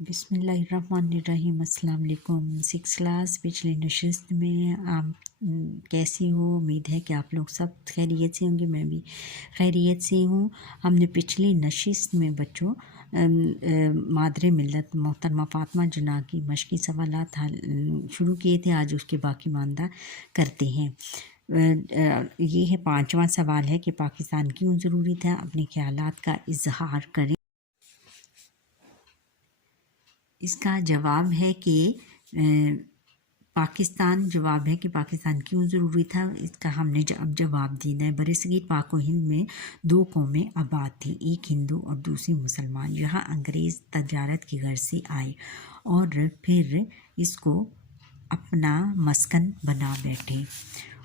بسم اللہ الرحمن الرحیم۔ السلام علیکم۔ 6 کلاس پچھلی نشست میں آپ کیسی ہو؟ امید ہے کہ آپ لوگ سب خیریت سے ہوں گے، میں بھی خیریت سے ہوں۔ ہم نے پچھلی نشست میں بچوں مادر ملت محترمہ فاطمہ جناح کی مشقی سوالات شروع کیے تھے، آج اس کے باقی ماندہ کرتے ہیں۔ یہ ہے 5واں سوال ہے کہ پاکستان کیوں ضروری تھا؟ اپنے خیالات کا اظہار کریں۔ اس کا جواب ہے کہ جواب ہے کہ پاکستان کیوں ضروری تھا، اس کا ہم نے اب جواب دینا ہے۔ برصغیر پاک و ہند میں 2 قومیں آباد تھیں، ایک ہندو اور دوسری مسلمان۔ یہاں انگریز تجارت کی غرض سے آئے اور پھر اس کو اپنا مسکن بنا بیٹھے۔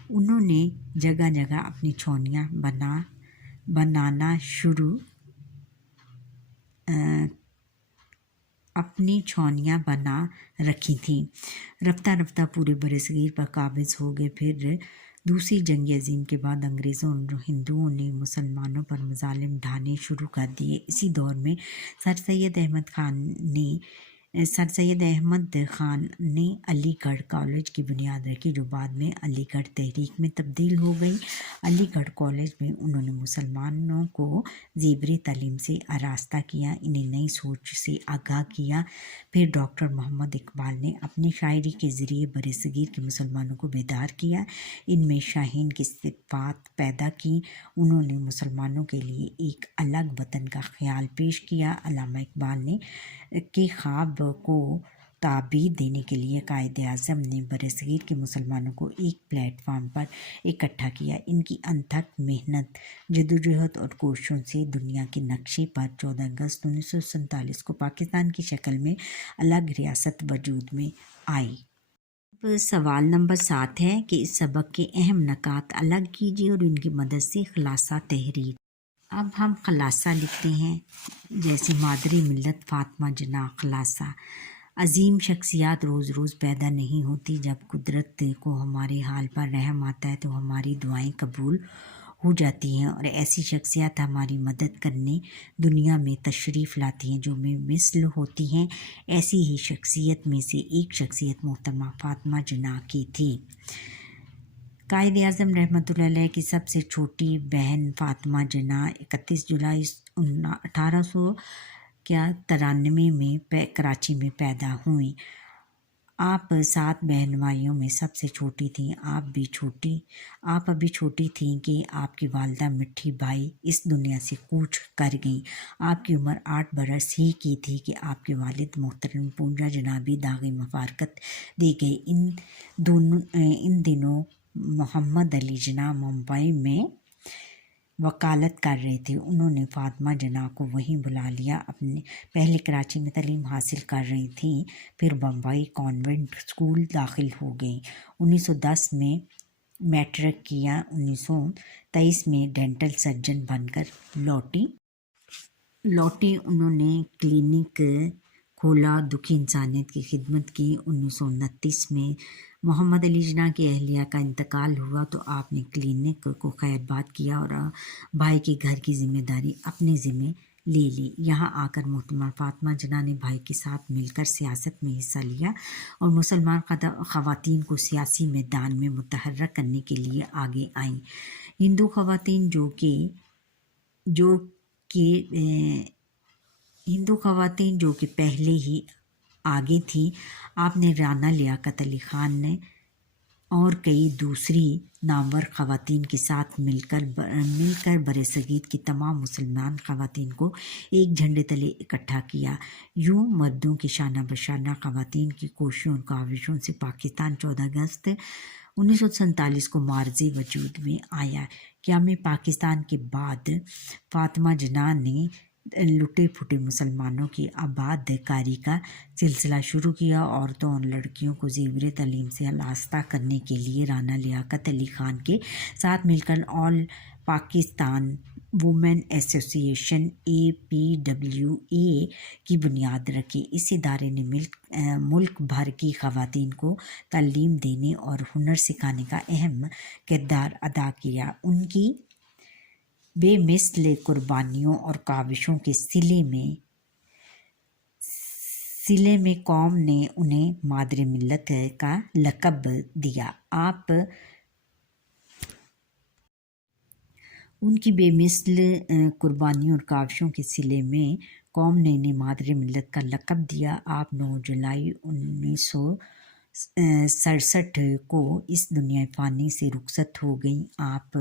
انہوں نے جگہ جگہ اپنی چھاؤنیاں بنانا شروع اپنی چھاؤنیاں بنا رکھی تھیں۔ رفتہ رفتہ پورے برصغیر پر قابض ہو گئے۔ پھر دوسری جنگ عظیم کے بعد انگریزوں اور ہندوؤں نے مسلمانوں پر مظالم ڈھانے شروع کر دیے۔ اسی دور میں سر سید احمد خان نے علی گڑھ کالج کی بنیاد رکھی، جو بعد میں علی گڑھ تحریک میں تبدیل ہو گئی۔ علی گڑھ کالج میں انہوں نے مسلمانوں کو زیور تعلیم سے آراستہ کیا، انہیں نئی سوچ سے آگاہ کیا۔ پھر ڈاکٹر محمد اقبال نے اپنی شاعری کے ذریعے برصغیر کے مسلمانوں کو بیدار کیا، ان میں شاہین کی صفات پیدا کی۔ انہوں نے مسلمانوں کے لیے ایک الگ وطن کا خیال پیش کیا۔ علامہ اقبال کے خواب کو تعبیر دینے کے لیے قائد اعظم نے برصغیر کے مسلمانوں کو ایک پلیٹ فارم پر اکٹھا کیا۔ ان کی انتھک محنت، جدوجہد اور کوششوں سے دنیا کے نقشے پر 14 اگست 1947 کو پاکستان کی شکل میں الگ ریاست وجود میں آئی۔ سوال نمبر 7 ہے کہ اس سبق کے اہم نکات الگ کیجیے اور ان کی مدد سے خلاصہ تحریر۔ اب ہم خلاصہ لکھتے ہیں، جیسے مادری ملت فاطمہ جناح۔ خلاصہ: عظیم شخصیات روز روز پیدا نہیں ہوتی۔ جب قدرت کو ہمارے حال پر رحم آتا ہے تو ہماری دعائیں قبول ہو جاتی ہیں اور ایسی شخصیات ہماری مدد کرنے دنیا میں تشریف لاتی ہیں جو میں مثل ہوتی ہیں۔ ایسی ہی شخصیت میں سے ایک شخصیت محترمہ فاطمہ جناح کی تھی۔ قائد اعظم رحمۃ اللہ علیہ کی سب سے چھوٹی بہن فاطمہ جناح 31 جولائی 1893 میں کراچی میں پیدا ہوئیں۔ آپ 7 بہن بھائیوں میں سب سے چھوٹی تھیں۔ آپ ابھی چھوٹی تھیں کہ آپ کی والدہ مٹھی بائی اس دنیا سے کوچ کر گئیں۔ آپ کی عمر 8 برس ہی کی تھی کہ آپ کے والد محترم پونجا جناح بھی داغ مفارقت دے گئے۔ ان دنوں محمد علی جناح ممبئی میں وکالت کر رہے تھے۔ انہوں نے فاطمہ جناح کو وہیں بلا لیا۔ پہلے کراچی میں تعلیم حاصل کر رہی تھیں، پھر بمبئی کانوینٹ اسکول داخل ہو گئیں۔ 1910 میں میٹرک کیا۔ 1923 میں ڈینٹل سرجن بن کر لوٹی۔ انہوں نے کلینک کھولا، دکھی انسانیت کی خدمت کی۔ 1929 میں محمد علی جناح کی اہلیہ کا انتقال ہوا تو آپ نے کلینک کو خیر باد کیا اور بھائی کے گھر کی ذمہ داری اپنے ذمہ لے لی۔ یہاں آ کر محترمہ فاطمہ جناح نے بھائی کے ساتھ مل کر سیاست میں حصہ لیا اور مسلمان خواتین کو سیاسی میدان میں متحرک کرنے کے لیے آگے آئیں۔ ہندو خواتین جو کہ پہلے ہی آگے تھیں، آپ نے رانا لیاقت علی خان اور کئی دوسری نامور خواتین کے ساتھ مل کر برصغیر کی تمام مسلمان خواتین کو ایک جھنڈے تلے اکٹھا کیا۔ یوں مردوں کے شانہ بشانہ خواتین کی کوششوں اور کاوشوں سے پاکستان 14 اگست 1947 کو معرض وجود میں آیا۔ قیام پاکستان کے بعد فاطمہ جناح نے لٹے پھٹے مسلمانوں کی آباد کاری کا سلسلہ شروع کیا۔ عورتوں اور لڑکیوں کو زیور تعلیم سے آراستہ کرنے کے لیے رانا لیاقت علی خان کے ساتھ مل کر آل پاکستان وومن ایسوسی ایشن APWA کی بنیاد رکھی۔ اس ادارے نے ملک بھر کی خواتین کو تعلیم دینے اور ہنر سکھانے کا اہم کردار ادا کیا۔ ان کی بے مثل قربانیوں اور کاوشوں کے सिले में कौम ने उन्हें मादरे मिल्लत का लक़ब दिया। आप उनकी बेमिसल कुर्बानियों और काविशों के सिले में कौम ने इन्हें मादरे मिल्लत का लक़ब दिया। आप 9 जुलाई 1967 को इस दुनिया फ़ानी से रुखसत हो गई। आप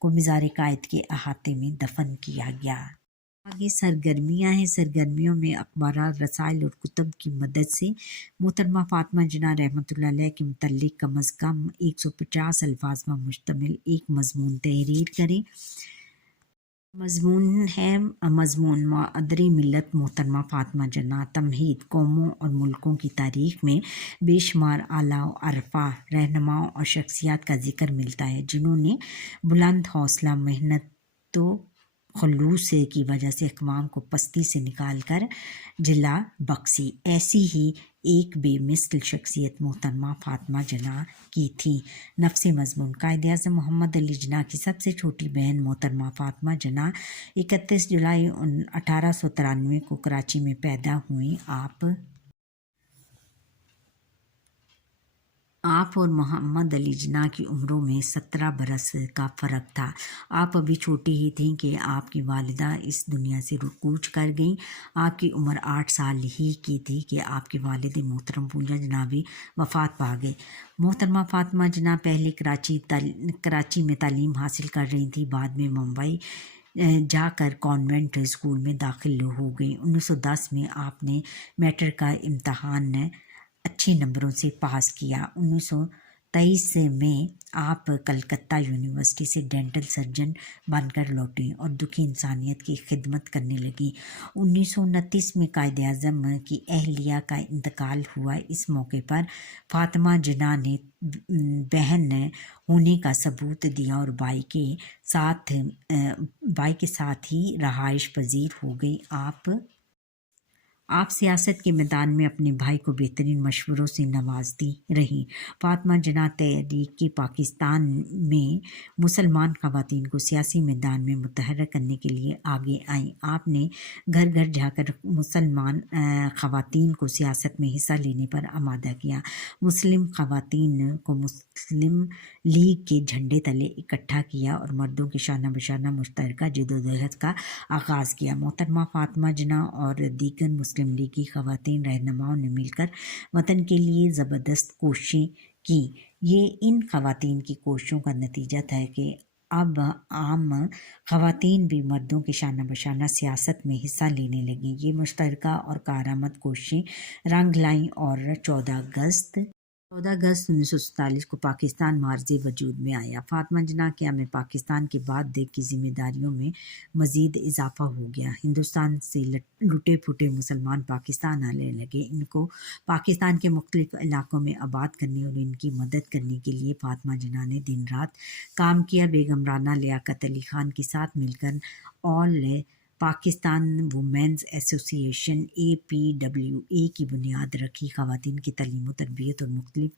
को मज़ार कायद के अहाते में दफन किया गया। आगे सरगर्मियाँ हैं। सरगर्मियों में अखबारात, रसाइल और कुतुब की मदद से मोहतरमा फ़ातिमा जिन्ना रहमतुल्लाह अलैह के मुतल्लिक़ कम अज़ कम 150 अल्फाज पर मुश्तमिल एक मज़मून तहरीर करें। मज़मून है मज़मून मादरी मिल्लत मोहतरमा फ़ातिमा जिन्ना तमहीद कौमों और मुल्कों की तारीख़ में बेशुमार आला व अरफा रहनुमाओं और शख्सियात का ज़िक्र मिलता है जिन्होंने बुलंद हौसला, मेहनत तो खलूस की वजह से अक़वाम को पस्ती से निकाल कर जिला बख्शी। ऐसी ही एक बेमिसल शख्सियत मोहतरमा फ़ातिमा जिन्ना की थी। नफ्स मज़मून कायद-ए-आज़म मोहम्मद अली जिन्ना की सबसे छोटी बहन मोहतरमा फ़ातिमा जिन्ना 31 जुलाई 1893 को कराची में पैदा हुई। आप और मोहम्मद अली जिन्ना की उम्रों में 17 बरस का फ़र्क था। आप अभी छोटी ही थीं कि आपकी वालिदा इस दुनिया से कूच कर गईं। आपकी उम्र 8 साल ही की थी कि आपके वालिद मोहतरम पूंजा जिन्ना भी वफ़ात पा गए। मोहतरमा फ़ातिमा जिन्ना पहले कराची में तालीम हासिल कर रही थी, बाद में मुंबई जाकर कॉन्वेंट स्कूल में दाखिल हो गई। 1910 में आपने मैट्रिक का इम्तहान अच्छे नंबरों से पास किया। 1923 में आप कलकत्ता यूनिवर्सिटी से डेंटल सर्जन बनकर लौटी और दुखी इंसानियत की खिदमत करने लगी। 1929 में कायद-ए-आज़म की अहलिया का इंतकाल हुआ। इस मौके पर फ़ातिमा जिन्ना ने बहन होने का सबूत दिया और भाई के साथ ही रहाइश पजीर हो गई। आप सियासत के मैदान में अपने भाई को बेहतरीन मशवरों से नवाजती रहीं। फ़ातिमा जिन्ना तहरीक पाकिस्तान में मुसलमान ख़वातीन को सियासी मैदान में मुतहर्रिक करने के लिए आगे आईं। आपने घर घर जाकर मुसलमान ख़वातीन को सियासत में हिस्सा लेने पर आमादा किया। मुस्लिम ख़वातीन को मुस्लिम लीग के झंडे तले इकट्ठा किया और मर्दों के शाना बशाना मुश्तरका जदोजहद का आगाज़ किया। मोहतरमा फ़ातिमा जिन्ना और दीगर मुस्लिम लीगी ख़वातीन रहनुमाओं ने मिलकर वतन के लिए ज़बरदस्त कोशिशें की। ये इन ख़वातीन की कोशिशों का नतीजा था कि अब आम ख़वातीन भी मर्दों के शाना बशाना सियासत में हिस्सा लेने लगीं। ये मुश्तरका और कारआमद कोशिशें रंग लाईं और 14 अगस्त 1947 को पाकिस्तान मार्ज़े वजूद में आया। फ़ातिमा जिन्ना के हमें पाकिस्तान के बाद देख की ज़िम्मेदारियों में मज़ीद इजाफ़ा हो गया। हिंदुस्तान से लुटे फुटे मुसलमान पाकिस्तान आने लगे। इनको पाकिस्तान के मुख्तलिफ़ इलाक़ों में आबाद करने और इनकी मदद करने के लिए फ़ातिमा जिन्ना ने दिन रात काम किया। बेगम राना लियाकत अली ख़ान के साथ मिलकर all Pakistan women's association APWA की बुनियाद रखी। ख़वातीन की तालीम व तरबियत और मुख्तलिफ़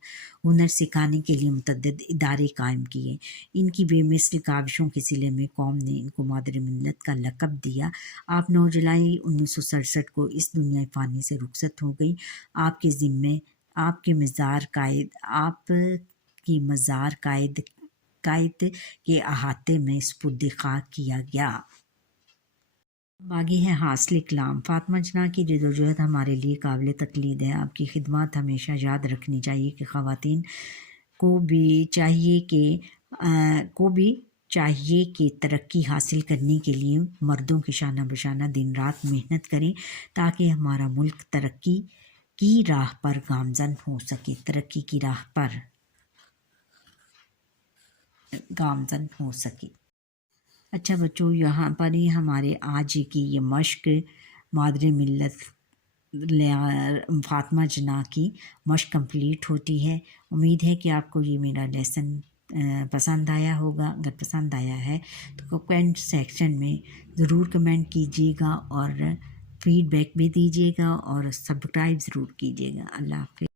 हुनर सिखाने के लिए मुतअद्दिद इदारे कायम किए। इनकी बेमिसल काविशों के सिले में कौम ने इनको मादर मिल्लत का लक़ब दिया। आप 9 जुलाई 1967 को इस दुनिया फ़ानी से रुखसत हो गई। आपकी मज़ार कायद के अहाते में सुपुर्द खाक किया गया। बागी है हासिल कलाम। फ़ातिमा जिन्ना की जदोजहद हमारे लिए काबिल तक़लीद है। आपकी खिदमत हमेशा याद रखनी चाहिए कि ख़वातीन को भी चाहिए कि तरक्की हासिल करने के लिए मर्दों के शाना बशाना दिन रात मेहनत करें ताकि हमारा मुल्क तरक्की की राह पर गामज़न हो सके। तरक्की की राह पर गामज़न हो सके। अच्छा बच्चों, यहाँ पर ही हमारे आज की ये मश्क मादरे मिल्लत फ़ातिमा जिन्ना की मश्क कंप्लीट होती है। उम्मीद है कि आपको ये मेरा लेसन पसंद आया होगा। अगर पसंद आया है तो कमेंट सेक्शन में ज़रूर कमेंट कीजिएगा और फीडबैक भी दीजिएगा और सब्सक्राइब ज़रूर कीजिएगा। अल्लाह हाफ़िज़।